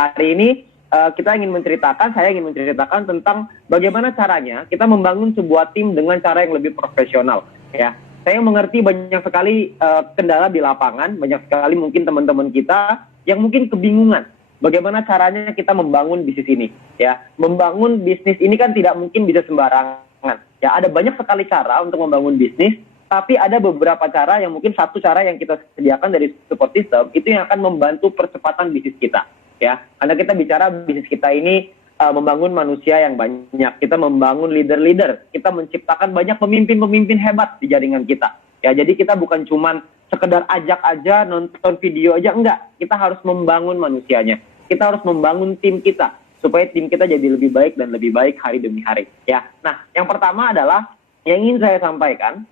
hari ini saya ingin menceritakan tentang bagaimana caranya kita membangun sebuah tim dengan cara yang lebih profesional. Ya, saya mengerti banyak sekali kendala di lapangan, banyak sekali mungkin teman-teman kita yang mungkin kebingungan bagaimana caranya kita membangun bisnis ini. Ya, membangun bisnis ini kan tidak mungkin bisa sembarangan. Ya, ada banyak sekali cara untuk membangun bisnis, tapi ada beberapa cara yang mungkin satu cara yang kita sediakan dari support system itu yang akan membantu percepatan bisnis kita. Ya, karena kita bicara bisnis kita ini membangun manusia yang banyak, kita membangun leader-leader, kita menciptakan banyak pemimpin-pemimpin hebat di jaringan kita. Ya, jadi kita bukan cuman sekedar ajak aja nonton video aja, enggak. Kita harus membangun manusianya. Kita harus membangun tim kita supaya tim kita jadi lebih baik dan lebih baik hari demi hari. Ya, nah yang pertama adalah yang ingin saya sampaikan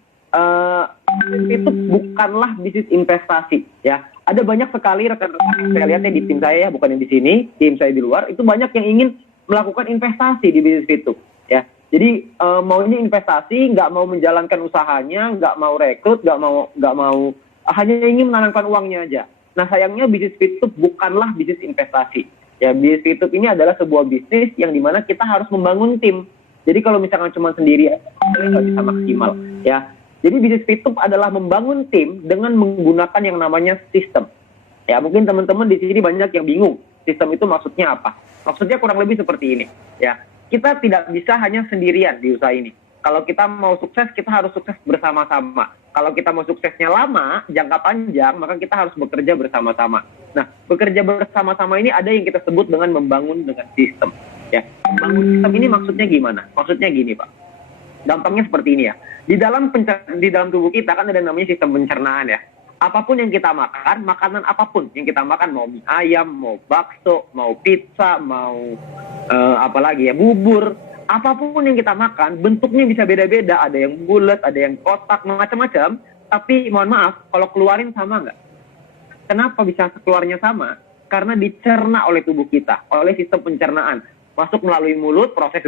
itu bukanlah bisnis investasi. Ya, ada banyak sekali rekan-rekan yang saya lihatnya di tim saya, bukan yang di sini, tim saya di luar, itu banyak yang ingin melakukan investasi di bisnis itu. Ya, jadi maunya investasi, nggak mau menjalankan usahanya, nggak mau rekrut, nggak mau hanya ingin menanamkan uangnya aja. Nah sayangnya bisnis Fitup bukanlah bisnis investasi. Ya, bisnis Fitup ini adalah sebuah bisnis yang dimana kita harus membangun tim. Jadi kalau misalkan cuma sendiri, nggak bisa maksimal. Ya, jadi bisnis Fitup adalah membangun tim dengan menggunakan yang namanya sistem. Ya, mungkin teman-teman di sini banyak yang bingung. Sistem itu maksudnya apa? Maksudnya kurang lebih seperti ini. Ya, kita tidak bisa hanya sendirian di usaha ini. Kalau kita mau sukses, kita harus sukses bersama-sama. Kalau kita mau suksesnya lama, jangka panjang, maka kita harus bekerja bersama-sama. Nah, bekerja bersama-sama ini ada yang kita sebut dengan membangun dengan sistem. Ya, membangun sistem ini maksudnya gimana? Maksudnya gini, Pak. Gampangnya seperti ini ya. Di dalam tubuh kita kan ada namanya sistem pencernaan ya. Apapun yang kita makan, makanan apapun yang kita makan, mau mie ayam, mau bakso, mau pizza, mau apalagi ya, bubur, apapun yang kita makan, bentuknya bisa beda-beda. Ada yang bulat, ada yang kotak, macam-macam. Tapi mohon maaf, kalau keluarin sama nggak? Kenapa bisa keluarnya sama? Karena dicerna oleh tubuh kita, oleh sistem pencernaan. Masuk melalui mulut, proses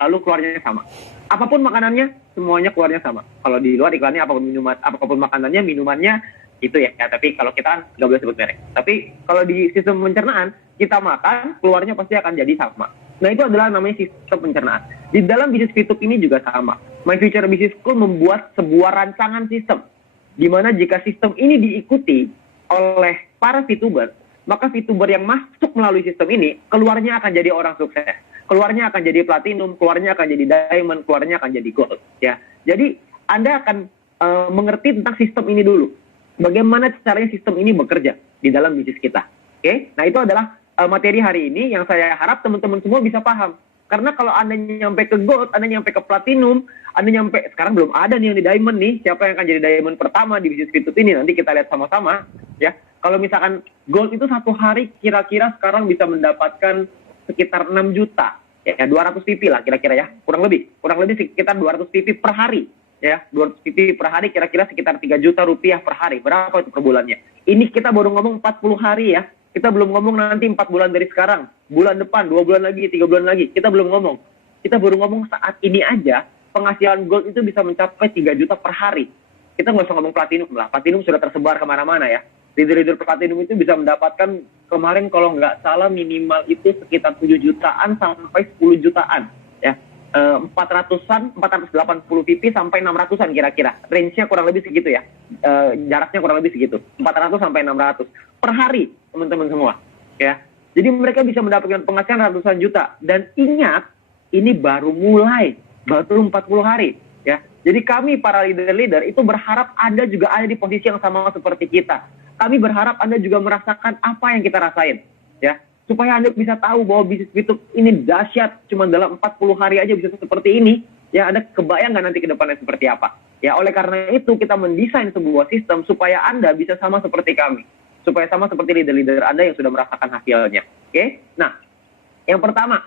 lalu keluarnya sama. Apapun makanannya, semuanya keluarnya sama. Kalau di luar iklannya apapun makanannya, minumannya, itu ya. Tapi kalau kita nggak boleh sebut merek. Tapi kalau di sistem pencernaan, kita makan, keluarnya pasti akan jadi sama. Nah, itu adalah namanya sistem pencernaan. Di dalam bisnis Fitup ini juga sama. My Future Business School membuat sebuah rancangan sistem. Di mana jika sistem ini diikuti oleh para VTuber, maka VTuber yang masuk melalui sistem ini, keluarnya akan jadi orang sukses. Keluarnya akan jadi platinum, keluarnya akan jadi diamond, keluarnya akan jadi gold. Ya, jadi Anda akan mengerti tentang sistem ini dulu. Bagaimana caranya sistem ini bekerja di dalam bisnis kita. Oke? Nah, itu adalah materi hari ini yang saya harap teman-teman semua bisa paham. Karena kalau Anda nyampe ke gold, Anda nyampe ke platinum, Anda nyampe, sekarang belum ada nih yang di diamond nih, siapa yang akan jadi diamond pertama di bisnis Fitup ini, nanti kita lihat sama-sama. Ya, kalau misalkan gold itu satu hari kira-kira sekarang bisa mendapatkan sekitar 6 juta. Ya, 200 pipi lah kira-kira ya. Kurang lebih sekitar 200 pipi per hari. Ya, 200 pipi per hari kira-kira sekitar 3 juta rupiah per hari. Berapa itu per bulannya? Ini kita baru ngomong 40 hari ya. Kita belum ngomong nanti 4 bulan dari sekarang. Bulan depan, 2 bulan lagi, 3 bulan lagi. Kita belum ngomong. Kita baru ngomong saat ini aja, penghasilan gold itu bisa mencapai 3 juta per hari. Kita nggak usah ngomong platinum lah. Platinum sudah tersebar kemana-mana ya. Leader-leader platinum itu bisa mendapatkan kemarin kalau nggak salah minimal itu sekitar 7 jutaan sampai 10 jutaan. Ya, 480 pipi sampai 600-an kira-kira. Range-nya kurang lebih segitu ya. Jaraknya kurang lebih segitu. 400 sampai 600 per hari, teman-teman semua. Ya. Jadi mereka bisa mendapatkan penghasilan ratusan juta. Dan ingat, ini baru mulai, baru 40 hari. Ya. Jadi kami para leader-leader itu berharap Anda juga ada di posisi yang sama seperti kita. Kami berharap Anda juga merasakan apa yang kita rasain. Ya. Supaya Anda bisa tahu bahwa bisnis Fitup ini dahsyat, cuma dalam 40 hari aja bisa seperti ini. Ya, Anda kebayang nggak nanti ke depannya seperti apa? Ya, oleh karena itu kita mendesain sebuah sistem supaya Anda bisa sama seperti kami. Supaya sama seperti leader-leader Anda yang sudah merasakan hasilnya. Oke? Nah, yang pertama,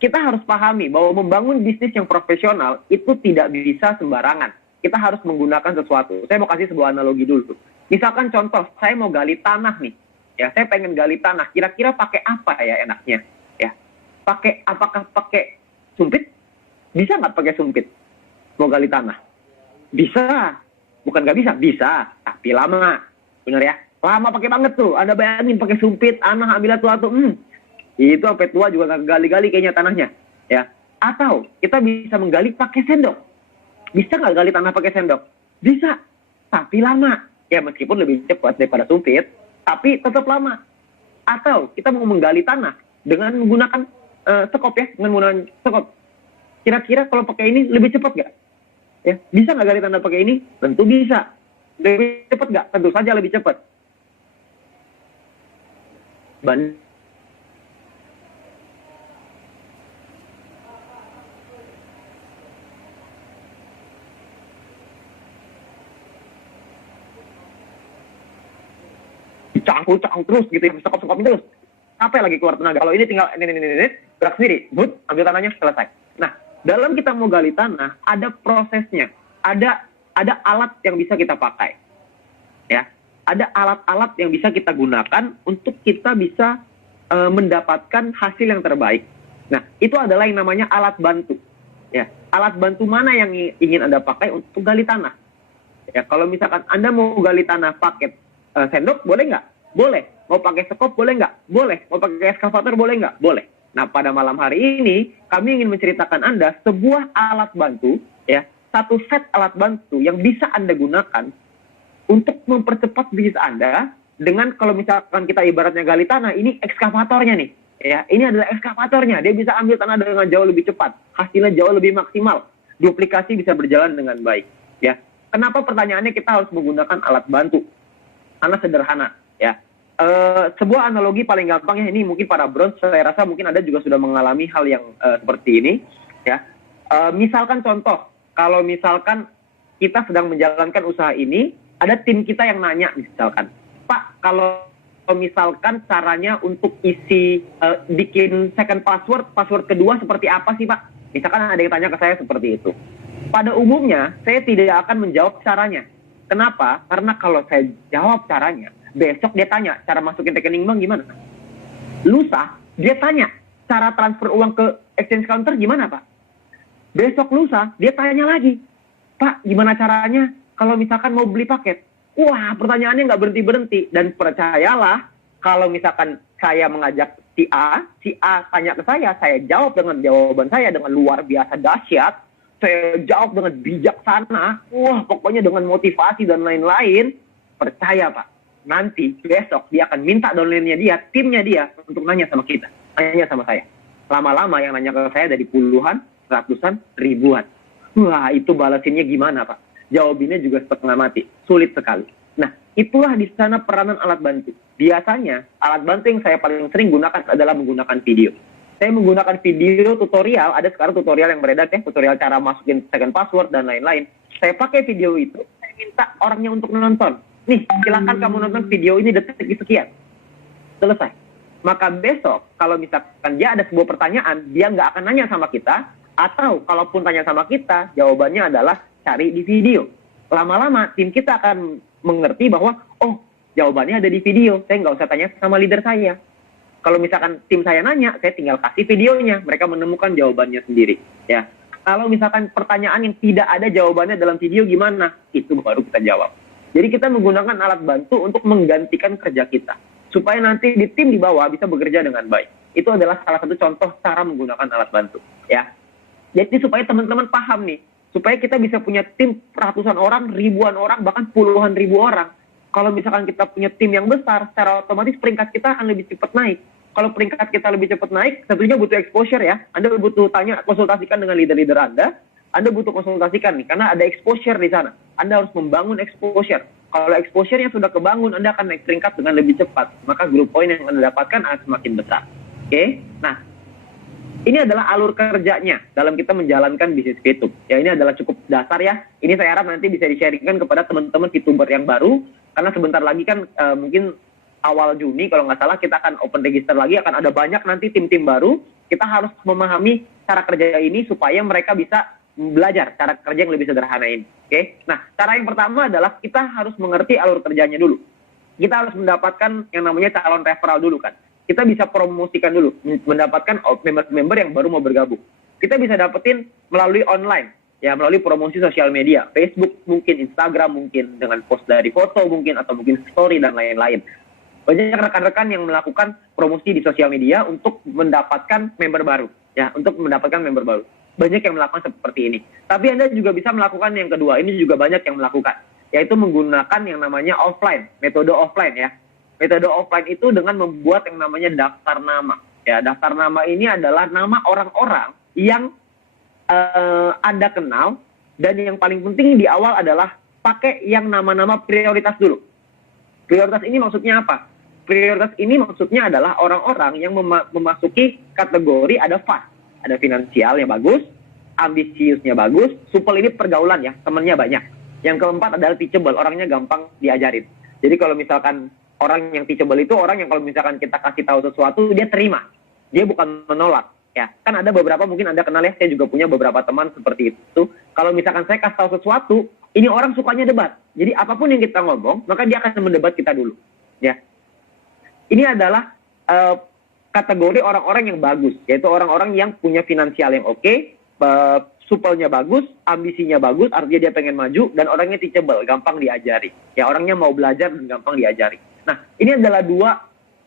kita harus pahami bahwa membangun bisnis yang profesional itu tidak bisa sembarangan. Kita harus menggunakan sesuatu. Saya mau kasih sebuah analogi dulu. Misalkan contoh, saya mau gali tanah nih. Ya, saya pengen gali tanah. Kira-kira pakai apa ya enaknya? Ya, apakah pakai sumpit? Bisa nggak pakai sumpit? Mau gali tanah? Bisa. Bukan nggak bisa, bisa. Tapi lama. Benar ya? Lama pakai banget tuh. Anda bayangin pakai sumpit, anak ambil atu-atu. Itu sampai tua juga nggak gali-gali kayaknya tanahnya. Ya. Atau kita bisa menggali pakai sendok. Bisa nggak gali tanah pakai sendok? Bisa. Tapi lama. Ya meskipun lebih cepat daripada sumpit, tapi tetap lama. Atau kita mau menggali tanah dengan menggunakan sekop ya, dengan menggunakan sekop. Kira-kira kalau pakai ini lebih cepat nggak? Ya, bisa nggak gali tanah pakai ini? Tentu bisa. Lebih cepat nggak? Tentu saja lebih cepat. Cangkul terus gitu ya, sekop terus. Sampai lagi keluar tenaga. Kalau ini tinggal ini gerak sendiri, ambil tanahnya, selesai. Nah, dalam kita mau gali tanah, ada prosesnya. Ada alat yang bisa kita pakai. Ya. Ada alat-alat yang bisa kita gunakan untuk kita bisa mendapatkan hasil yang terbaik. Nah, itu adalah yang namanya alat bantu. Ya, alat bantu mana yang ingin Anda pakai untuk gali tanah? Ya, kalau misalkan Anda mau gali tanah pakai sendok, boleh nggak? Boleh. Mau pakai sekop, boleh nggak? Boleh. Mau pakai eskavator, boleh nggak? Boleh. Nah, pada malam hari ini, kami ingin menceritakan Anda sebuah alat bantu, ya, satu set alat bantu yang bisa Anda gunakan untuk mempercepat bisnis Anda dengan kalau misalkan kita ibaratnya gali tanah, ini ekskavatornya nih. Ya, ini adalah ekskavatornya. Dia bisa ambil tanah dengan jauh lebih cepat. Hasilnya jauh lebih maksimal. Duplikasi bisa berjalan dengan baik. Ya. Kenapa pertanyaannya kita harus menggunakan alat bantu? Karena sederhana. Ya. Sebuah analogi paling gampang ya, ini mungkin para bros, saya rasa mungkin Anda juga sudah mengalami hal yang seperti ini. Ya. Misalkan contoh, kalau misalkan kita sedang menjalankan usaha ini, ada tim kita yang nanya misalkan, Pak, kalau misalkan caranya untuk isi bikin second password kedua seperti apa sih Pak? Misalkan ada yang tanya ke saya seperti itu. Pada umumnya saya tidak akan menjawab caranya. Kenapa? Karena kalau saya jawab caranya, besok dia tanya cara masukin rekening bank gimana? Lusa dia tanya cara transfer uang ke exchange counter gimana Pak? Besok lusa dia tanya lagi, Pak gimana caranya kalau misalkan mau beli paket? Wah, pertanyaannya nggak berhenti-berhenti. Dan percayalah, kalau misalkan saya mengajak si A tanya ke saya jawab dengan jawaban saya dengan luar biasa dahsyat, saya jawab dengan bijaksana, wah pokoknya dengan motivasi dan lain-lain, percaya Pak, nanti besok dia akan minta downline-nya dia, timnya dia, untuk nanya sama kita, nanya sama saya. Lama-lama yang nanya ke saya dari puluhan, ratusan, ribuan. Wah, itu balasinnya gimana Pak? Jawabannya juga setengah mati, sulit sekali. Nah, itulah di sana peranan alat bantu. Biasanya, alat bantu yang saya paling sering gunakan adalah menggunakan video. Saya menggunakan video tutorial, ada sekarang tutorial yang beredar ya, tutorial cara masukin second password dan lain-lain. Saya pakai video itu, saya minta orangnya untuk menonton. Nih, silakan kamu nonton video ini detik sekian. Selesai. Maka besok, kalau misalkan dia ada sebuah pertanyaan, dia nggak akan nanya sama kita, atau kalaupun tanya sama kita, jawabannya adalah cari di video. Lama-lama tim kita akan mengerti bahwa oh jawabannya ada di video, saya nggak usah tanya sama leader saya. Kalau misalkan tim saya nanya, saya tinggal kasih videonya, mereka menemukan jawabannya sendiri. Ya, kalau misalkan pertanyaan yang tidak ada jawabannya dalam video gimana, itu baru kita jawab. Jadi kita menggunakan alat bantu untuk menggantikan kerja kita, supaya nanti di tim di bawah bisa bekerja dengan baik. Itu adalah salah satu contoh cara menggunakan alat bantu. Ya, jadi supaya teman-teman paham nih. Supaya kita bisa punya tim ratusan orang, ribuan orang, bahkan puluhan ribu orang. Kalau misalkan kita punya tim yang besar, secara otomatis peringkat kita akan lebih cepat naik. Kalau peringkat kita lebih cepat naik, tentunya butuh exposure ya. Anda butuh konsultasikan dengan leader-leader Anda butuh konsultasikan nih, karena ada exposure di sana. Anda harus membangun exposure. Kalau exposure-nya sudah kebangun, Anda akan naik peringkat dengan lebih cepat. Maka group point yang Anda dapatkan akan semakin besar. Oke? Nah, ini adalah alur kerjanya dalam kita menjalankan bisnis VTube. Ya, ini adalah cukup dasar ya. Ini saya harap nanti bisa di-sharingkan kepada teman-teman VTuber yang baru. Karena sebentar lagi kan mungkin awal Juni kalau nggak salah kita akan open register lagi. Akan ada banyak nanti tim-tim baru. Kita harus memahami cara kerja ini supaya mereka bisa belajar cara kerja yang lebih sederhana ini. Oke? Nah, cara yang pertama adalah kita harus mengerti alur kerjanya dulu. Kita harus mendapatkan yang namanya calon referral dulu kan. Kita bisa promosikan dulu, mendapatkan member-member yang baru mau bergabung. Kita bisa dapetin melalui online. ya melalui promosi sosial media, Facebook mungkin, Instagram mungkin, dengan post dari foto mungkin, atau mungkin story dan lain-lain. Banyak rekan-rekan yang melakukan promosi di sosial media untuk mendapatkan member baru, ya, untuk mendapatkan member baru. Banyak yang melakukan seperti ini. Tapi Anda juga bisa melakukan yang kedua, ini juga banyak yang melakukan, yaitu menggunakan yang namanya offline, metode offline ya. Metode offline itu dengan membuat yang namanya daftar nama. Ya, daftar nama ini adalah nama orang-orang yang Anda kenal, dan yang paling penting di awal adalah pakai yang nama-nama prioritas dulu. Prioritas ini maksudnya apa? Prioritas ini maksudnya adalah orang-orang yang memasuki kategori ada fast, ada finansial yang bagus, ambisiusnya bagus, supel ini pergaulan ya, temannya banyak. Yang keempat adalah teachable, orangnya gampang diajarin. Jadi kalau misalkan orang yang teachable itu orang yang kalau misalkan kita kasih tahu sesuatu, dia terima. Dia bukan menolak. Ya, kan ada beberapa, mungkin Anda kenal ya, saya juga punya beberapa teman seperti itu. Kalau misalkan saya kasih tahu sesuatu, ini orang sukanya debat. Jadi apapun yang kita ngomong, maka dia akan mendebat kita dulu. Ya, ini adalah kategori orang-orang yang bagus, yaitu orang-orang yang punya finansial yang oke, supelnya bagus, ambisinya bagus, artinya dia pengen maju, dan orangnya teachable, gampang diajari. Ya, orangnya mau belajar dan gampang diajari. Nah, ini adalah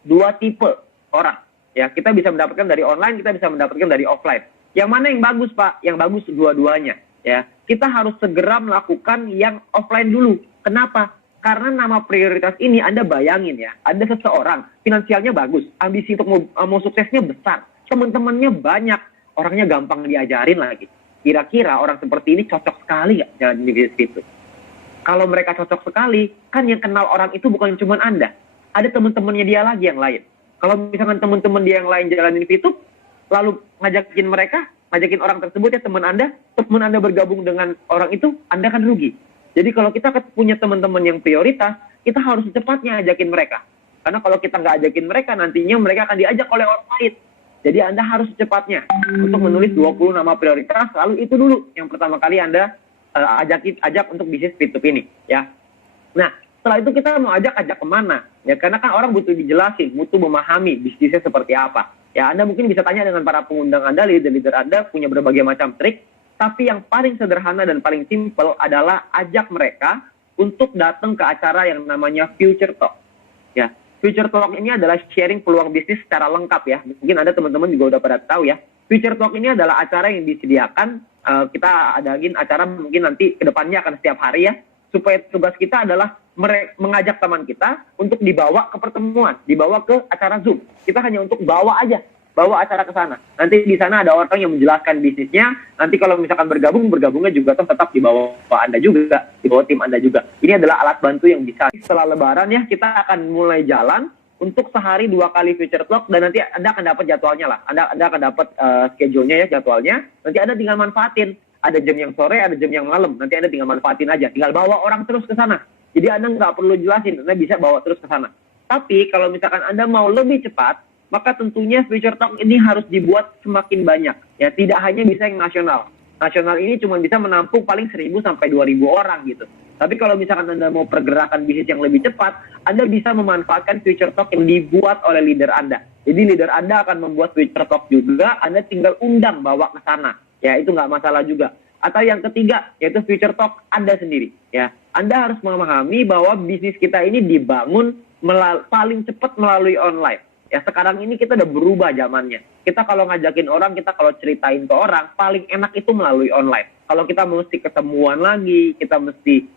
dua tipe orang. Ya, kita bisa mendapatkan dari online, kita bisa mendapatkan dari offline. Yang mana yang bagus, Pak? Yang bagus dua-duanya. Ya, kita harus segera melakukan yang offline dulu. Kenapa? Karena nama prioritas ini Anda bayangin ya, ada seseorang finansialnya bagus, ambisi untuk mau suksesnya besar, teman-temannya banyak, orangnya gampang diajarin lagi. Kira-kira orang seperti ini cocok sekali nggak jalan di bisnis itu? Kalau mereka cocok sekali, kan yang kenal orang itu bukan cuma Anda, ada teman-temannya dia lagi yang lain. Kalau misalkan teman-teman dia yang lain jalanin itu, lalu ngajakin orang tersebut ya teman Anda bergabung dengan orang itu, Anda kan rugi. Jadi kalau kita punya teman-teman yang prioritas, kita harus secepatnya ajakin mereka. Karena kalau kita nggak ajakin mereka, nantinya mereka akan diajak oleh orang lain. Jadi Anda harus secepatnya untuk menulis 20 nama prioritas, lalu itu dulu yang pertama kali Anda ajak untuk bisnis P2P ini. Ya. Nah, setelah itu kita mau ajak kemana? Ya, karena kan orang butuh dijelasin, butuh memahami bisnisnya seperti apa. Ya, Anda mungkin bisa tanya dengan para pengundang Anda, leader-leader Anda punya berbagai macam trik. Tapi yang paling sederhana dan paling simple adalah ajak mereka untuk datang ke acara yang namanya Future Talk. Ya, Future Talk ini adalah sharing peluang bisnis secara lengkap ya. Mungkin ada teman-teman juga udah pada tahu ya. Future Talk ini adalah acara yang disediakan, kita adain acara mungkin nanti kedepannya akan setiap hari ya. Supaya tugas kita adalah mengajak teman kita untuk dibawa ke pertemuan, dibawa ke acara Zoom. Kita hanya untuk bawa acara ke sana. Nanti di sana ada orang yang menjelaskan bisnisnya. Nanti kalau misalkan bergabungnya juga tetap di bawah Anda juga, di bawah tim Anda juga. Ini adalah alat bantu yang bisa. Setelah Lebaran ya, kita akan mulai jalan untuk sehari 2 kali Future Talk, dan nanti Anda akan dapat jadwalnya lah. Anda akan dapat schedule-nya ya, jadwalnya. Nanti Anda tinggal manfaatin. Ada jam yang sore, ada jam yang malam. Nanti Anda tinggal manfaatin aja. Tinggal bawa orang terus ke sana. Jadi Anda nggak perlu jelasin, Anda bisa bawa terus ke sana. Tapi kalau misalkan Anda mau lebih cepat, maka tentunya Future Talk ini harus dibuat semakin banyak. Ya, tidak hanya bisa yang nasional. Nasional ini cuma bisa menampung paling 1.000 sampai 2.000 orang gitu. Tapi kalau misalkan Anda mau pergerakan bisnis yang lebih cepat, Anda bisa memanfaatkan Future Talk yang dibuat oleh leader Anda. Jadi leader Anda akan membuat Future Talk juga, Anda tinggal undang bawa ke sana. Ya, itu nggak masalah juga. Atau yang ketiga, yaitu Future Talk Anda sendiri. Ya, Anda harus memahami bahwa bisnis kita ini dibangun paling cepat melalui online. Ya, sekarang ini kita udah berubah zamannya. Kita kalau ngajakin orang, kita kalau ceritain ke orang, paling enak itu melalui online. Kalau kita mesti ketemuan lagi, kita mesti,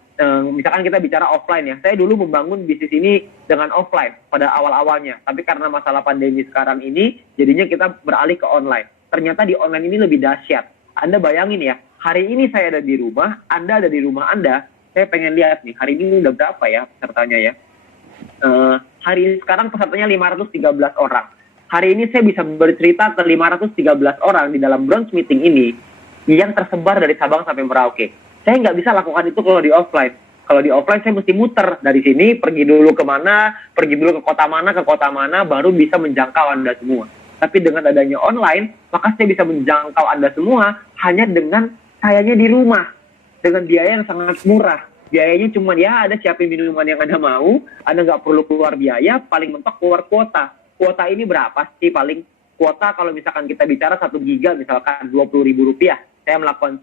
misalkan kita bicara offline ya. Saya dulu membangun bisnis ini dengan offline pada awal-awalnya. Tapi karena masalah pandemi sekarang ini, jadinya kita beralih ke online. Ternyata di online ini lebih dahsyat. Anda bayangin ya, hari ini saya ada di rumah, Anda ada di rumah Anda. Saya pengen lihat nih, hari ini udah berapa ya pesertanya ya. Hari sekarang pesertanya 513 orang. Hari ini saya bisa bercerita ke 513 orang di dalam brunch meeting ini yang tersebar dari Sabang sampai Merauke. Saya nggak bisa lakukan itu kalau di offline. Kalau di offline saya mesti muter dari sini, pergi dulu ke kota mana, baru bisa menjangkau Anda semua. Tapi dengan adanya online, maka saya bisa menjangkau Anda semua hanya dengan sayanya di rumah. Dengan biaya yang sangat murah. Biayanya cuma ya ada siapin minuman yang Anda mau, Anda nggak perlu keluar biaya, paling mentok keluar kuota. Kuota ini berapa sih paling? Kuota kalau misalkan kita bicara 1 giga misalkan Rp20.000.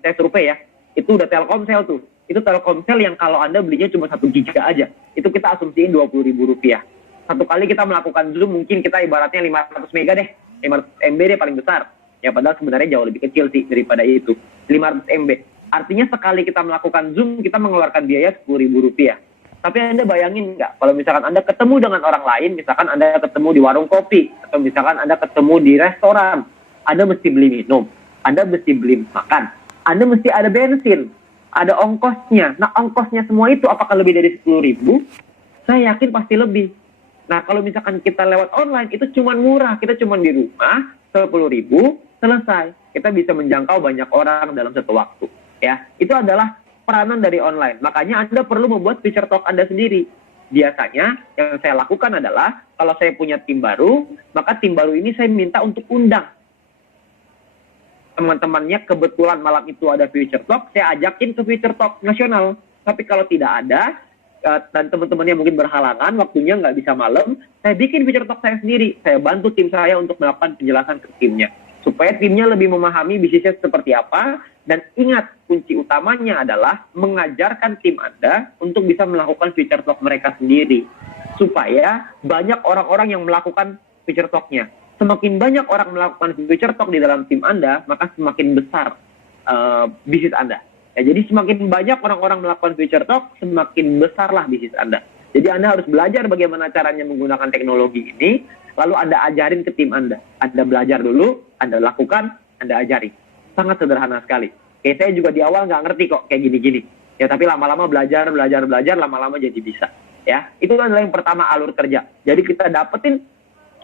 Saya survei ya. itu udah Telkomsel tuh. Itu Telkomsel yang kalau Anda belinya cuma 1 giga aja, itu kita asumsiin Rp20.000. Satu kali kita melakukan Zoom mungkin kita ibaratnya 500 mega deh, 500 MB deh paling besar. Ya padahal sebenarnya jauh lebih kecil sih daripada itu, 500 MB. Artinya sekali kita melakukan Zoom, kita mengeluarkan biaya Rp10.000. Tapi Anda bayangin nggak, kalau misalkan Anda ketemu dengan orang lain, misalkan Anda ketemu di warung kopi, atau misalkan Anda ketemu di restoran, Anda mesti beli minum, Anda mesti beli makan, Anda mesti ada bensin, ada ongkosnya. Nah, ongkosnya semua itu apakah lebih dari 10.000? Saya yakin pasti lebih. Nah, kalau misalkan kita lewat online, itu cuma murah. Kita cuma di rumah, 10.000, selesai. Kita bisa menjangkau banyak orang dalam satu waktu. Ya, itu adalah peranan dari online. Makanya Anda perlu membuat feature talk Anda sendiri. Biasanya yang saya lakukan adalah, kalau saya punya tim baru, maka tim baru ini saya minta untuk undang teman-temannya. Kebetulan malam itu ada feature talk, saya ajakin ke feature talk nasional. Tapi kalau tidak ada, dan teman-temannya mungkin berhalangan, waktunya nggak bisa malam, saya bikin feature talk saya sendiri. Saya bantu tim saya untuk melakukan penjelasan ke timnya. Supaya timnya lebih memahami bisnisnya seperti apa. Dan ingat, kunci utamanya adalah mengajarkan tim Anda untuk bisa melakukan feature talk mereka sendiri. Supaya banyak orang-orang yang melakukan feature talk-nya. Semakin banyak orang melakukan feature talk di dalam tim Anda, maka semakin besar bisnis Anda. Ya, jadi semakin banyak orang-orang melakukan feature talk, semakin besarlah bisnis Anda. Jadi Anda harus belajar bagaimana caranya menggunakan teknologi ini, lalu Anda ajarin ke tim Anda. Anda belajar dulu, Anda lakukan, Anda ajari. Sangat sederhana sekali. Kayak saya juga di awal nggak ngerti kok kayak gini-gini. Ya, tapi lama-lama belajar, lama-lama jadi bisa. Ya, itu adalah yang pertama, alur kerja. Jadi kita dapetin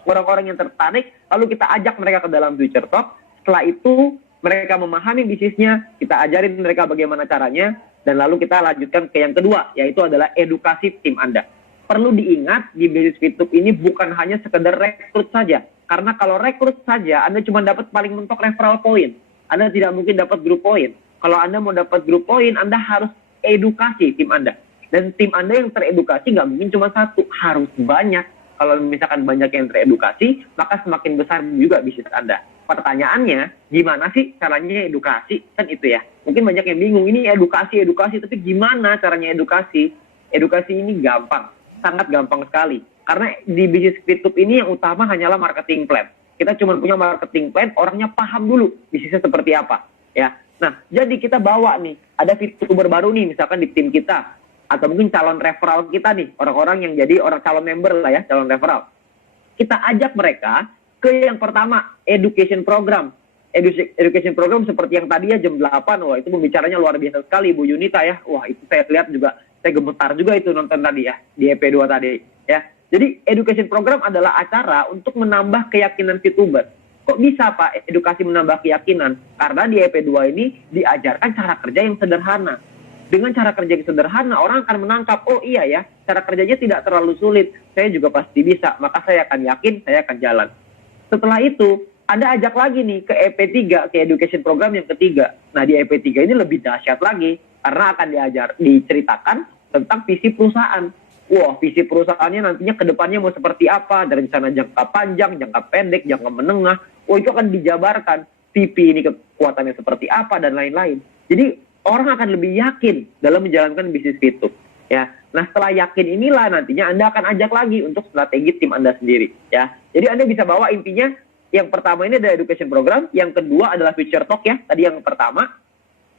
orang-orang yang tertarik, lalu kita ajak mereka ke dalam feature talk. Setelah itu mereka memahami bisnisnya, kita ajarin mereka bagaimana caranya, dan lalu kita lanjutkan ke yang kedua, yaitu adalah edukasi tim Anda. Perlu diingat, di bisnis Fitup ini bukan hanya sekedar rekrut saja. Karena kalau rekrut saja, Anda cuma dapat paling mentok referral point. Anda tidak mungkin dapat group point. Kalau Anda mau dapat group point, Anda harus edukasi tim Anda. Dan tim Anda yang teredukasi nggak mungkin cuma satu, harus banyak. Kalau misalkan banyak yang teredukasi, maka semakin besar juga bisnis Anda. Pertanyaannya, gimana sih caranya edukasi? Kan itu ya. Mungkin banyak yang bingung, ini edukasi, tapi gimana caranya edukasi? Edukasi ini gampang, sangat gampang sekali. Karena di bisnis Fitup ini yang utama hanyalah marketing plan. Kita cuma punya marketing plan, orangnya paham dulu bisnisnya seperti apa. Ya. Nah, jadi kita bawa nih, ada VTuber baru nih, misalkan di tim kita. Atau mungkin calon referral kita nih, orang-orang yang jadi orang calon member lah ya, calon referral. Kita ajak mereka ke yang pertama, education program. Education program seperti yang tadi ya jam 8, wah itu pembicaranya luar biasa sekali Bu Yunita ya. Wah itu saya lihat juga, saya gemetar juga itu nonton tadi ya, di EP2 tadi ya. Jadi education program adalah acara untuk menambah keyakinan VTuber. Kok bisa Pak edukasi menambah keyakinan? Karena di EP2 ini diajarkan cara kerja yang sederhana. Dengan cara kerja yang sederhana, orang akan menangkap, oh iya ya, cara kerjanya tidak terlalu sulit. Saya juga pasti bisa, maka saya akan yakin, saya akan jalan. Setelah itu, Anda ajak lagi nih ke EP3, ke education program yang ketiga. Nah, di EP3 ini lebih dahsyat lagi, karena akan diceritakan tentang visi perusahaan. Wah, visi perusahaannya nantinya ke depannya mau seperti apa, dari rencana jangka panjang, jangka pendek, jangka menengah. Wah, itu akan dijabarkan. VP ini kekuatannya seperti apa, dan lain-lain. Jadi, orang akan lebih yakin dalam menjalankan bisnis Fitup. Ya. Nah, setelah yakin inilah nantinya Anda akan ajak lagi untuk strategi tim Anda sendiri. Ya. Jadi Anda bisa bawa intinya, yang pertama ini adalah education program, yang kedua adalah feature talk ya, tadi yang pertama,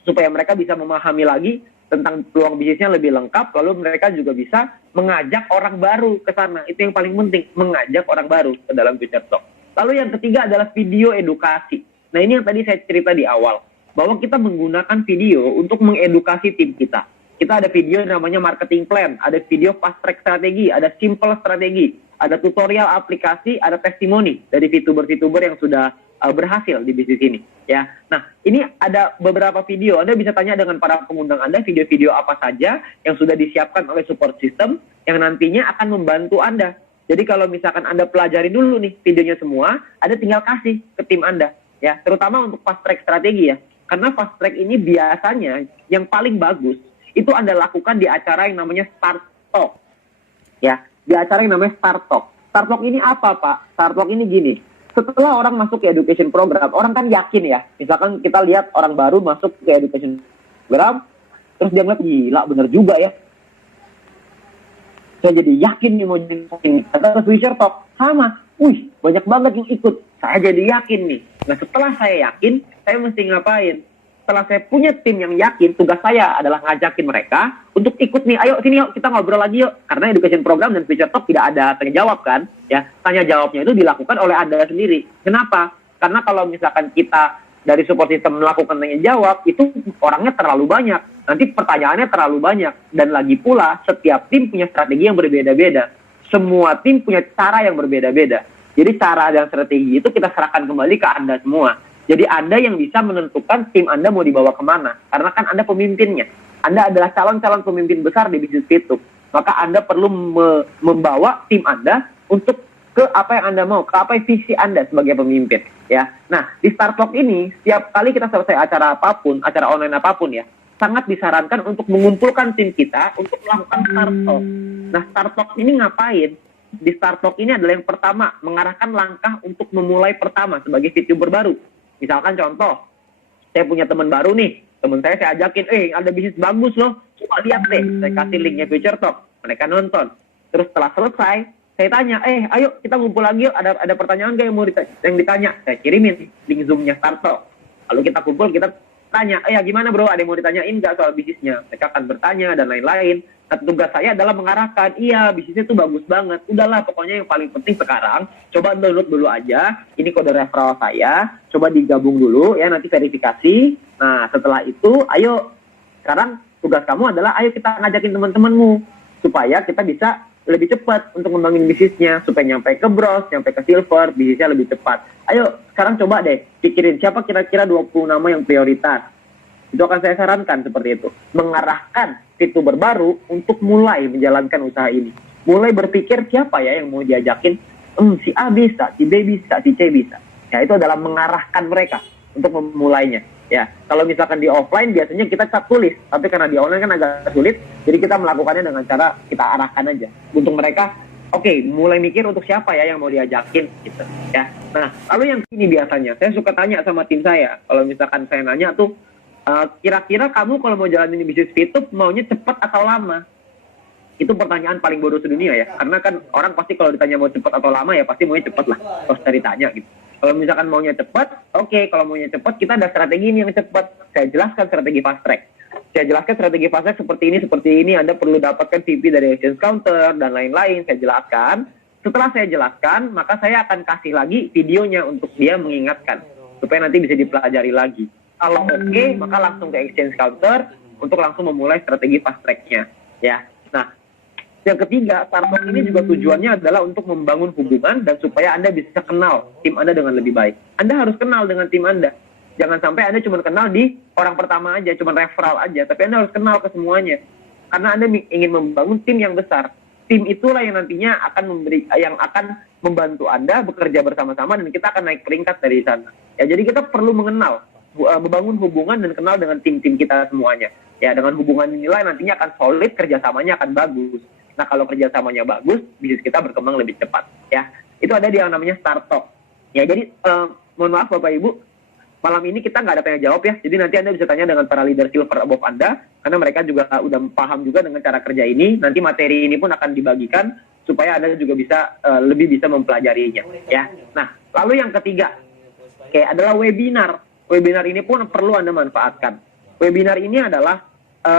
supaya mereka bisa memahami lagi tentang peluang bisnisnya lebih lengkap, lalu mereka juga bisa mengajak orang baru ke sana. Itu yang paling penting, mengajak orang baru ke dalam feature talk. Lalu yang ketiga adalah video edukasi. Nah, ini yang tadi saya cerita di awal, bahwa kita menggunakan video untuk mengedukasi tim kita. Kita ada video namanya marketing plan, ada video fast track strategi, ada simple strategi, ada tutorial aplikasi, ada testimoni dari VTuber-VTuber yang sudah berhasil di bisnis ini. Ya, nah ini ada beberapa video. Anda bisa tanya dengan para pengundang Anda video-video apa saja yang sudah disiapkan oleh support system yang nantinya akan membantu Anda. Jadi kalau misalkan Anda pelajari dulu nih videonya semua, Anda tinggal kasih ke tim Anda. Ya, terutama untuk fast track strategi ya. Karena fast track ini biasanya yang paling bagus itu Anda lakukan di acara yang namanya Start Talk. Ya, di acara yang namanya Start Talk. Start Talk ini apa, Pak? Start Talk ini gini. Setelah orang masuk ke education program, orang kan yakin ya. Misalkan kita lihat orang baru masuk ke education Instagram. Terus dia ngeliat, gila bener juga ya. Saya jadi yakin nih mau join. Kata Fisher Talk, sama. Wih, banyak banget yang ikut. Saya jadi yakin nih. Nah, setelah saya yakin, saya mesti ngapain? Setelah saya punya tim yang yakin, tugas saya adalah ngajakin mereka untuk ikut nih. Ayo sini yuk, kita ngobrol lagi yuk. Karena education program dan Fisher Talk tidak ada tanya jawab kan. Ya, tanya jawabnya itu dilakukan oleh Anda sendiri. Kenapa? Karena kalau misalkan kita dari support system melakukan tanya jawab, itu orangnya terlalu banyak. Nanti pertanyaannya terlalu banyak. Dan lagi pula, setiap tim punya strategi yang berbeda-beda. Semua tim punya cara yang berbeda-beda. Jadi cara dan strategi itu kita serahkan kembali ke Anda semua. Jadi Anda yang bisa menentukan tim Anda mau dibawa kemana. Karena kan Anda pemimpinnya. Anda adalah calon-calon pemimpin besar di bisnis Fitup. Maka Anda perlu membawa tim Anda untuk ke apa yang Anda mau, ke apa visi Anda sebagai pemimpin. Ya, nah di Start Talk ini setiap kali kita selesai acara apapun, acara online apapun ya, sangat disarankan untuk mengumpulkan tim kita untuk melakukan Start Talk. Nah, Start Talk ini ngapain? Di Start Talk ini adalah yang pertama, mengarahkan langkah untuk memulai pertama sebagai VTuber baru. Misalkan contoh, saya punya teman baru nih, teman saya ajakin, ada bisnis bagus loh, coba lihat deh, saya kasih linknya Future Talk, mereka nonton. Terus setelah selesai, saya tanya, ayo kita ngumpul lagi yuk, ada pertanyaan nggak yang ditanya? Saya kirimin link Zoom-nya Start Talk. Lalu kita kumpul, kita tanya, gimana bro, ada yang mau ditanyain nggak soal bisnisnya? Mereka akan bertanya dan lain-lain. Nah, tugas saya adalah mengarahkan, bisnisnya tuh bagus banget. Udahlah, pokoknya yang paling penting sekarang, coba download dulu aja. Ini kode referral saya, coba digabung dulu ya, nanti verifikasi. Nah, setelah itu, ayo, sekarang tugas kamu adalah, ayo kita ngajakin teman-temanmu. Supaya kita bisa lebih cepat untuk ngembangin bisnisnya. Supaya nyampe ke bronze, nyampe ke silver, bisnisnya lebih cepat. Ayo, sekarang coba deh, pikirin siapa kira-kira 20 nama yang prioritas. Itu akan saya sarankan seperti itu. Mengarahkan VTuber baru untuk mulai menjalankan usaha ini. Mulai berpikir siapa ya yang mau diajakin. Si A bisa, si B bisa, si C bisa. Ya, itu adalah mengarahkan mereka untuk memulainya. Ya, kalau misalkan di offline biasanya kita tulis. Tapi karena di online kan agak sulit. Jadi kita melakukannya dengan cara kita arahkan aja. Untuk mereka, mulai mikir untuk siapa ya yang mau diajakin gitu. Ya. Nah, lalu yang ini biasanya, saya suka tanya sama tim saya. Kalau misalkan saya nanya tuh, kira-kira kamu kalau mau jalanin bisnis Fitup maunya cepat atau lama? Itu pertanyaan paling bodoh sedunia ya. Karena kan orang pasti kalau ditanya mau cepat atau lama ya pasti maunya cepat lah. Terus cari tanya gitu. Kalau misalkan maunya cepat, kalau maunya cepat kita ada strategi ini yang cepat. Saya jelaskan strategi fast track. Saya jelaskan strategi fast track seperti ini. Anda perlu dapatkan VP dari exchange counter dan lain-lain. Saya jelaskan. Setelah saya jelaskan, maka saya akan kasih lagi videonya untuk dia mengingatkan. Supaya nanti bisa dipelajari lagi. Kalau maka langsung ke exchange counter untuk langsung memulai strategi fast track-nya. Ya. Nah, yang ketiga, Start Talk ini juga tujuannya adalah untuk membangun hubungan dan supaya Anda bisa kenal tim Anda dengan lebih baik. Anda harus kenal dengan tim Anda. Jangan sampai Anda cuma kenal di orang pertama aja, cuma referral aja. Tapi Anda harus kenal ke semuanya. Karena Anda ingin membangun tim yang besar. Tim itulah yang nantinya yang akan membantu Anda bekerja bersama-sama dan kita akan naik peringkat dari sana. Ya, jadi kita perlu membangun hubungan dan kenal dengan tim-tim kita semuanya. Ya, dengan hubungan inilah nantinya akan solid, kerjasamanya akan bagus. Nah, kalau kerjasamanya bagus, bisnis kita berkembang lebih cepat. Ya, itu ada di yang namanya Start Talk. Ya, jadi mohon maaf Bapak Ibu, malam ini kita nggak ada tanya jawab ya. Jadi nanti Anda bisa tanya dengan para leader silver above Anda, karena mereka juga udah paham juga dengan cara kerja ini. Nanti materi ini pun akan dibagikan supaya Anda juga bisa lebih bisa mempelajarinya. Ya, nah lalu yang ketiga, adalah webinar. Webinar ini pun perlu Anda manfaatkan. Webinar ini adalah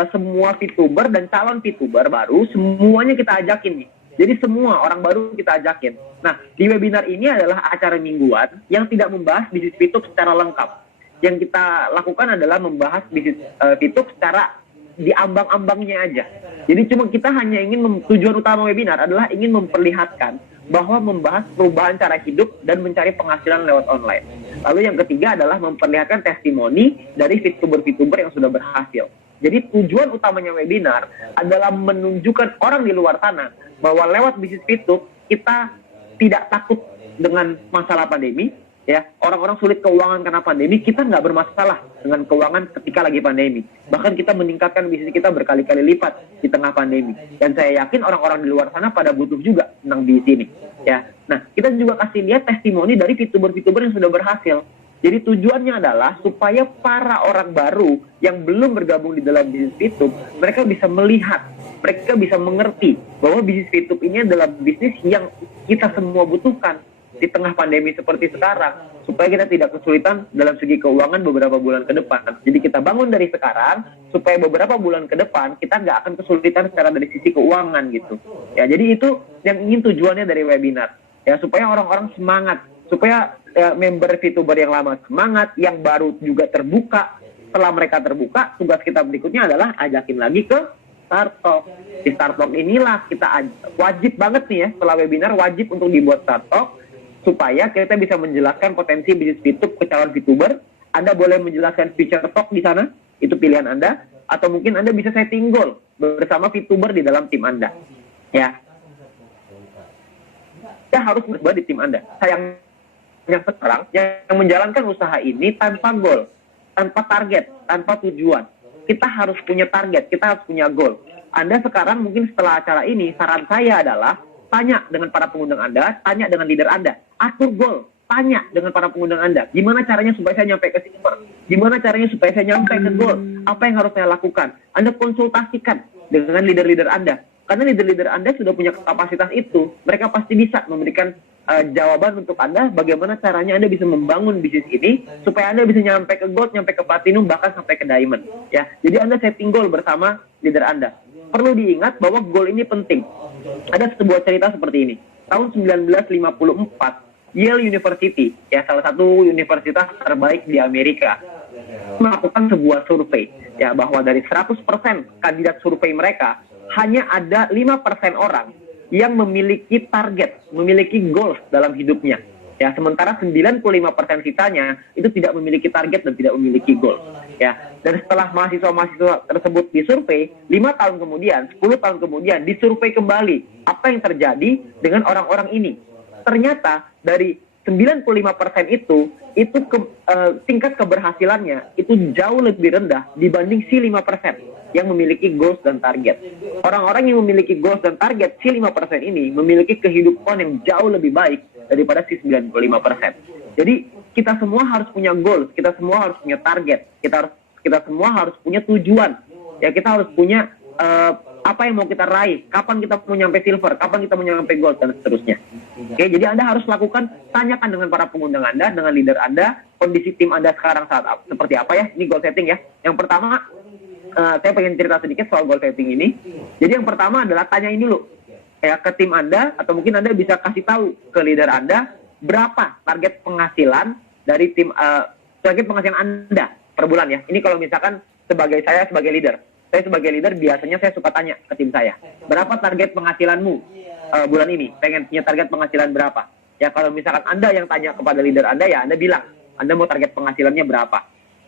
semua VTuber dan calon VTuber baru, semuanya kita ajakin nih. Jadi semua orang baru kita ajakin. Nah, di webinar ini adalah acara mingguan yang tidak membahas bisnis Fitup secara lengkap. Yang kita lakukan adalah membahas bisnis Fitup secara di ambang-ambangnya aja. Jadi kita hanya tujuan utama webinar adalah ingin memperlihatkan bahwa membahas perubahan cara hidup dan mencari penghasilan lewat online. Lalu yang ketiga adalah memperlihatkan testimoni dari VTuber-VTuber yang sudah berhasil. Jadi tujuan utamanya webinar adalah menunjukkan orang di luar sana bahwa lewat bisnis Fitup kita tidak takut dengan masalah pandemi. Ya, orang-orang sulit keuangan karena pandemi, kita nggak bermasalah dengan keuangan ketika lagi pandemi. Bahkan kita meningkatkan bisnis kita berkali-kali lipat di tengah pandemi. Dan saya yakin orang-orang di luar sana pada butuh juga tentang di sini. Ya, nah kita juga kasih lihat testimoni dari VTuber-VTuber yang sudah berhasil. Jadi tujuannya adalah supaya para orang baru yang belum bergabung di dalam bisnis VTube, mereka bisa melihat, mereka bisa mengerti bahwa bisnis VTube ini adalah bisnis yang kita semua butuhkan di tengah pandemi seperti sekarang, supaya kita tidak kesulitan dalam segi keuangan beberapa bulan ke depan. Jadi kita bangun dari sekarang supaya beberapa bulan ke depan kita nggak akan kesulitan secara dari sisi keuangan gitu. Ya, jadi itu yang ingin tujuannya dari webinar. Ya, supaya orang-orang semangat, supaya member VTuber yang lama semangat, yang baru juga terbuka. Setelah mereka terbuka, tugas kita berikutnya adalah ajakin lagi ke Start Talk. Di Start Talk inilah kita wajib banget nih ya, setelah webinar wajib untuk dibuat Start Talk supaya kita bisa menjelaskan potensi bisnis VTube ke calon VTuber. Anda boleh menjelaskan feature talk di sana, itu pilihan Anda, atau mungkin Anda bisa setting goal bersama VTuber di dalam tim Anda. Ya. Kita harus berbuat di tim Anda. Sayangnya sekarang yang menjalankan usaha ini tanpa goal, tanpa target, tanpa tujuan. Kita harus punya target, kita harus punya goal. Anda sekarang mungkin setelah acara ini, saran saya adalah tanya dengan para pengundang Anda, tanya dengan leader Anda, atur goal, tanya dengan para pengundang Anda, gimana caranya supaya saya nyampe ke silver, gimana caranya supaya saya nyampe ke goal, apa yang harus saya lakukan. Anda konsultasikan dengan leader-leader Anda, karena leader-leader Anda sudah punya kapasitas itu, mereka pasti bisa memberikan jawaban untuk Anda, bagaimana caranya Anda bisa membangun bisnis ini, supaya Anda bisa nyampe ke gold, nyampe ke platinum, bahkan sampai ke diamond. Ya, jadi Anda setting goal bersama leader Anda. Perlu diingat bahwa goal ini penting. Ada sebuah cerita seperti ini. Tahun 1954, Yale University, ya salah satu universitas terbaik di Amerika, melakukan sebuah survei, ya bahwa dari 100% kandidat survei mereka, hanya ada 5% orang yang memiliki target, memiliki goals dalam hidupnya. Ya, sementara 95% sisanya itu tidak memiliki target dan tidak memiliki goal. Ya, dan setelah mahasiswa-mahasiswa tersebut disurvei, 5 tahun kemudian, 10 tahun kemudian disurvei kembali apa yang terjadi dengan orang-orang ini. Ternyata dari 95% itu tingkat keberhasilannya itu jauh lebih rendah dibanding si 5% yang memiliki goals dan target. Orang-orang yang memiliki goals dan target si 5% ini memiliki kehidupan yang jauh lebih baik daripada si 95%. Jadi kita semua harus punya goals, kita semua harus punya target, kita semua harus punya tujuan. Ya, kita harus punya apa yang mau kita raih, kapan kita mau nyampe silver, kapan kita mau nyampe gold, dan seterusnya. Oke, jadi Anda harus lakukan, tanyakan dengan para pengundang Anda, dengan leader Anda, kondisi tim Anda sekarang seperti apa ya. Ini goal setting ya. Yang pertama, saya pengen cerita sedikit soal goal setting ini. Jadi yang pertama adalah tanyain dulu ya ke tim Anda, atau mungkin Anda bisa kasih tahu ke leader Anda berapa target penghasilan dari tim target penghasilan Anda per bulan ya. Ini kalau misalkan sebagai leader. Saya sebagai leader biasanya saya suka tanya ke tim saya, berapa target penghasilanmu bulan ini? Pengen punya target penghasilan berapa? Ya, kalau misalkan Anda yang tanya kepada leader Anda, ya Anda bilang Anda mau target penghasilannya berapa.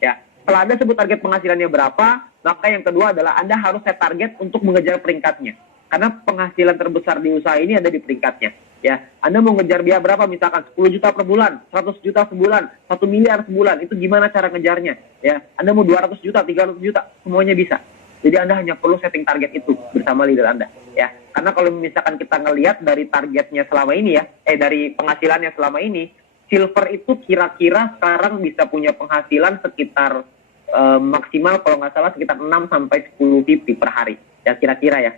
Ya, setelah Anda sebut target penghasilannya berapa, maka yang kedua adalah Anda harus set target untuk mengejar peringkatnya. Karena penghasilan terbesar di usaha ini ada di peringkatnya. Ya, Anda mau ngejar biaya berapa? Misalkan 10 juta per bulan, 100 juta sebulan, 1 miliar sebulan. Itu gimana cara ngejarnya? Ya, Anda mau 200 juta, 300 juta, semuanya bisa. Jadi Anda hanya perlu setting target itu bersama leader Anda. Ya, karena kalau misalkan kita ngelihat dari targetnya selama ini ya, dari penghasilannya selama ini, silver itu kira-kira sekarang bisa punya penghasilan sekitar maksimal kalau nggak salah sekitar 6 sampai 10 VP per hari. Ya, kira-kira ya.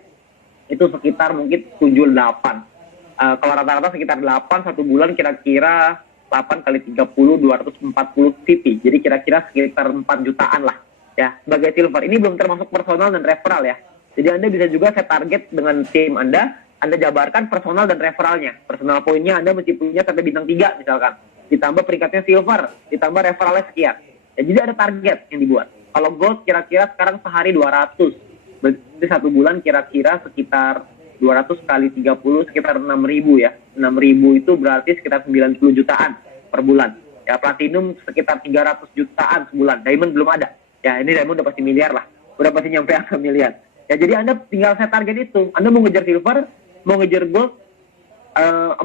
Itu sekitar mungkin 7-8. Kalau rata-rata sekitar 8 satu bulan, kira-kira 8 kali 30 240 VP. Jadi kira-kira sekitar 4 jutaan lah. Ya, sebagai silver. Ini belum termasuk personal dan referral ya. Jadi Anda bisa juga set target dengan tim Anda jabarkan personal dan referralnya. Personal poinnya Anda mesti punya sampai bintang 3 misalkan. Ditambah peringkatnya silver, ditambah referralnya sekian. Ya, jadi ada target yang dibuat. Kalau gold kira-kira sekarang sehari 200. Berarti satu bulan kira-kira sekitar 200 kali 30 sekitar 6.000 ya. 6.000 itu berarti sekitar 90 jutaan per bulan. Ya, platinum sekitar 300 jutaan sebulan. Diamond belum ada. Ya, ini diamond udah pasti miliar lah. Udah pasti nyampe angka miliar. Ya, jadi Anda tinggal set target itu. Anda mau ngejar silver, mau ngejar gold,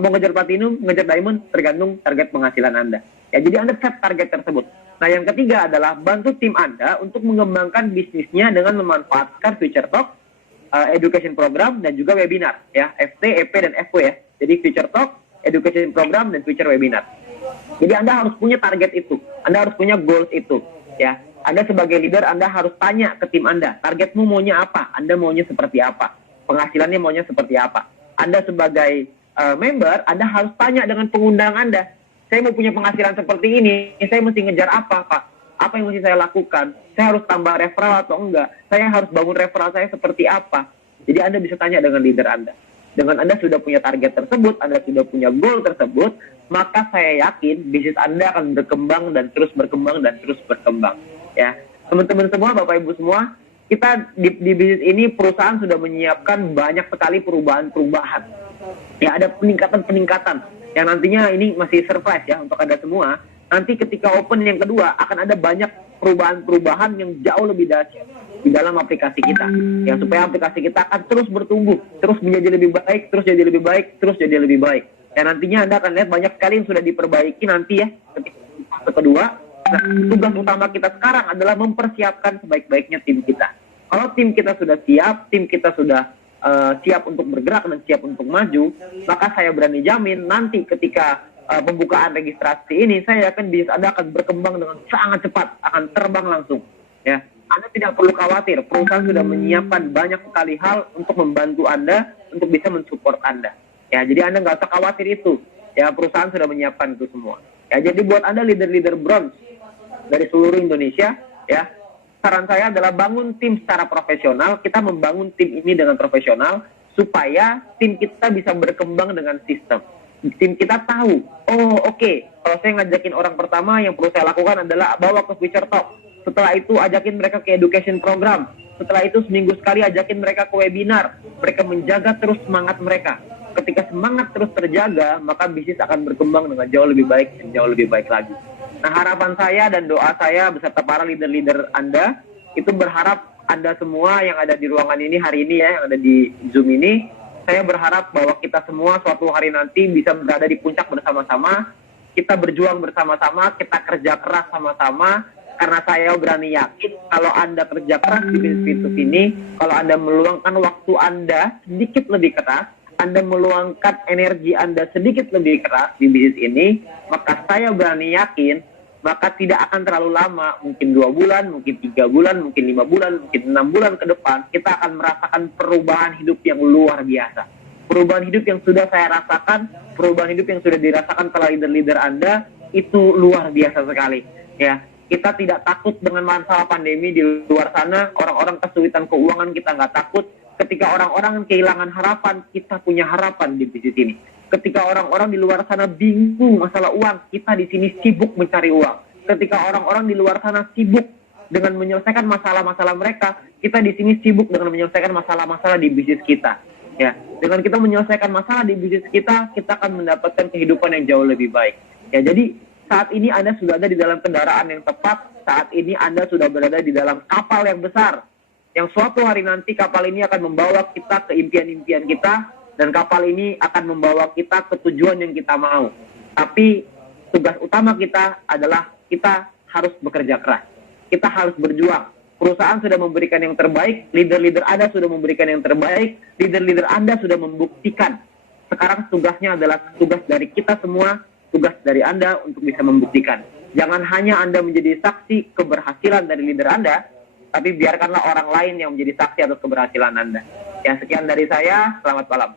mau ngejar platinum, ngejar diamond, tergantung target penghasilan Anda. Ya, jadi Anda set target tersebut. Nah, yang ketiga adalah bantu tim Anda untuk mengembangkan bisnisnya dengan memanfaatkan Future Talk, education program, dan juga webinar. Ya, FT, EP, dan FW ya. Jadi Future Talk, education program, dan future webinar. Jadi Anda harus punya target itu, Anda harus punya goals itu, ya. Anda sebagai leader, Anda harus tanya ke tim Anda, targetmu maunya apa? Anda maunya seperti apa? Penghasilannya maunya seperti apa? Anda sebagai member, Anda harus tanya dengan pengundang Anda, saya mau punya penghasilan seperti ini, saya mesti ngejar apa, Pak? Apa yang mesti saya lakukan? Saya harus tambah referral atau enggak? Saya harus bangun referral saya seperti apa? Jadi Anda bisa tanya dengan leader Anda. Dengan Anda sudah punya target tersebut, Anda sudah punya goal tersebut, maka saya yakin bisnis Anda akan berkembang dan terus berkembang dan terus berkembang. Ya, teman-teman semua, Bapak Ibu semua, kita di bisnis ini perusahaan sudah menyiapkan banyak sekali perubahan-perubahan. Ya, ada peningkatan-peningkatan yang nantinya ini masih surprise ya untuk Anda semua. Nanti ketika open yang kedua akan ada banyak perubahan-perubahan yang jauh lebih dahsyat di dalam aplikasi kita. Ya, supaya aplikasi kita akan terus bertumbuh, terus menjadi lebih baik, terus jadi lebih baik, terus jadi lebih baik. Dan nantinya Anda akan lihat banyak sekali yang sudah diperbaiki nanti ya ketika fase kedua. Nah, tugas utama kita sekarang adalah mempersiapkan sebaik-baiknya tim kita. Kalau tim kita sudah siap, tim kita sudah siap untuk bergerak dan siap untuk maju, maka saya berani jamin nanti ketika pembukaan registrasi ini, saya yakin bisnis Anda akan berkembang dengan sangat cepat, akan terbang langsung. Ya, Anda tidak perlu khawatir, perusahaan sudah menyiapkan banyak sekali hal untuk membantu Anda, untuk bisa mensupport Anda. Ya, jadi Anda nggak usah khawatir itu. Ya, perusahaan sudah menyiapkan itu semua. Ya, jadi buat Anda leader-leader bronze dari seluruh Indonesia, ya, saran saya adalah bangun tim secara profesional. Kita membangun tim ini dengan profesional supaya tim kita bisa berkembang dengan sistem. Tim kita tahu, oh oke, kalau saya ngajakin orang pertama yang perlu saya lakukan adalah bawa ke Future Talk. Setelah itu ajakin mereka ke education program. Setelah itu seminggu sekali ajakin mereka ke webinar. Mereka menjaga terus semangat mereka. Ketika semangat terus terjaga, maka bisnis akan berkembang dengan jauh lebih baik dan jauh lebih baik lagi. Nah, harapan saya dan doa saya beserta para leader-leader Anda, itu berharap Anda semua yang ada di ruangan ini hari ini ya, yang ada di Zoom ini, saya berharap bahwa kita semua suatu hari nanti bisa berada di puncak bersama-sama, kita berjuang bersama-sama, kita kerja keras sama-sama, karena saya berani yakin kalau Anda kerja keras di bisnis ini, kalau Anda meluangkan waktu Anda sedikit lebih keras, Anda meluangkan energi Anda sedikit lebih keras di bisnis ini, maka saya berani yakin maka tidak akan terlalu lama, mungkin 2 bulan, mungkin 3 bulan, mungkin 5 bulan, mungkin 6 bulan ke depan, kita akan merasakan perubahan hidup yang luar biasa. Perubahan hidup yang sudah saya rasakan, perubahan hidup yang sudah dirasakan para leader-leader Anda, itu luar biasa sekali. Ya, kita tidak takut dengan masalah pandemi di luar sana, orang-orang kesulitan keuangan kita nggak takut. Ketika orang-orang kehilangan harapan, kita punya harapan di bisnis ini. Ketika orang-orang di luar sana bingung masalah uang, kita di sini sibuk mencari uang. Ketika orang-orang di luar sana sibuk dengan menyelesaikan masalah-masalah mereka, kita di sini sibuk dengan menyelesaikan masalah-masalah di bisnis kita. Ya, dengan kita menyelesaikan masalah di bisnis kita akan mendapatkan kehidupan yang jauh lebih baik. Ya, jadi saat ini Anda sudah ada di dalam kendaraan yang tepat. Saat ini Anda sudah berada di dalam kapal yang besar. Yang suatu hari nanti kapal ini akan membawa kita ke impian-impian kita. Dan kapal ini akan membawa kita ke tujuan yang kita mau. Tapi tugas utama kita adalah kita harus bekerja keras. Kita harus berjuang. Perusahaan sudah memberikan yang terbaik, leader-leader Anda sudah memberikan yang terbaik, leader-leader Anda sudah membuktikan. Sekarang tugasnya adalah tugas dari kita semua, tugas dari Anda untuk bisa membuktikan. Jangan hanya Anda menjadi saksi keberhasilan dari leader Anda, tapi biarkanlah orang lain yang menjadi saksi atas keberhasilan Anda. Ya, sekian dari saya, selamat malam.